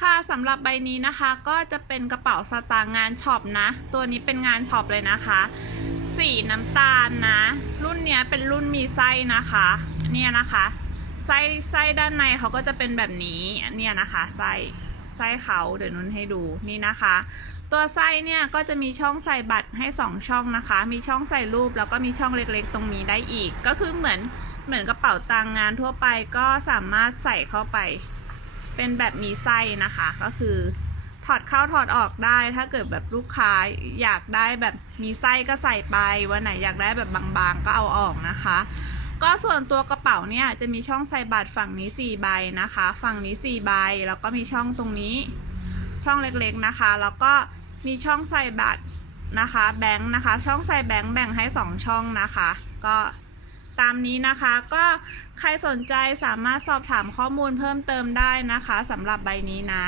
ค่ะสำหรับใบนี้นะคะก็จะเป็นกระเป๋าสตางค์งานช็อปนะ ตัวนี้เป็นงานช็อปเลยนะคะ สีน้ำตาลนะ รุ่นเนี้ยเป็นรุ่นมีไส้นะคะเนี่ยนะคะไส้ไส้ด้านในเขาก็จะเป็นแบบนี้เนี่ยนะคะไส้ไส้เขาเดี๋ยวนุ่นให้ดูนี่นะคะ ตัวไส้เนี่ยก็จะมีช่องใส่บัตรให้ 2 ช่องนะคะ มีช่องใส่รูปแล้วก็มีช่องเล็กๆ ตรงนี้ได้อีก ก็คือเหมือนเหมือนกระเป๋าตังค์งานทั่วไปก็สามารถใส่เข้าไป เป็นแบบมีไส้นะคะ ก็คือถอดเข้าถอดออกได้ถ้าเกิดแบบลูกค้าอยากได้แบบมีไส้ก็ใส่ไปวันไหนอยากได้แบบบางๆ ก็เอาออกนะคะ ก็ส่วนตัวกระเป๋าเนี่ยจะมีช่องใส่บัตรฝั่งนี้ 4 ใบนะคะ ฝั่งนี้ 4 ใบแล้วก็มีช่องตรงนี้ช่องเล็กๆนะคะ แล้วก็มีช่องใส่บัตรนะคะแบงค์นะคะ ช่องใส่แบงค์แบ่งให้ 2 ช่องนะคะ ก็ ตามนี้นะคะ ก็ใครสนใจสามารถสอบถามข้อมูลเพิ่มเติมได้นะคะสำหรับใบนี้นะ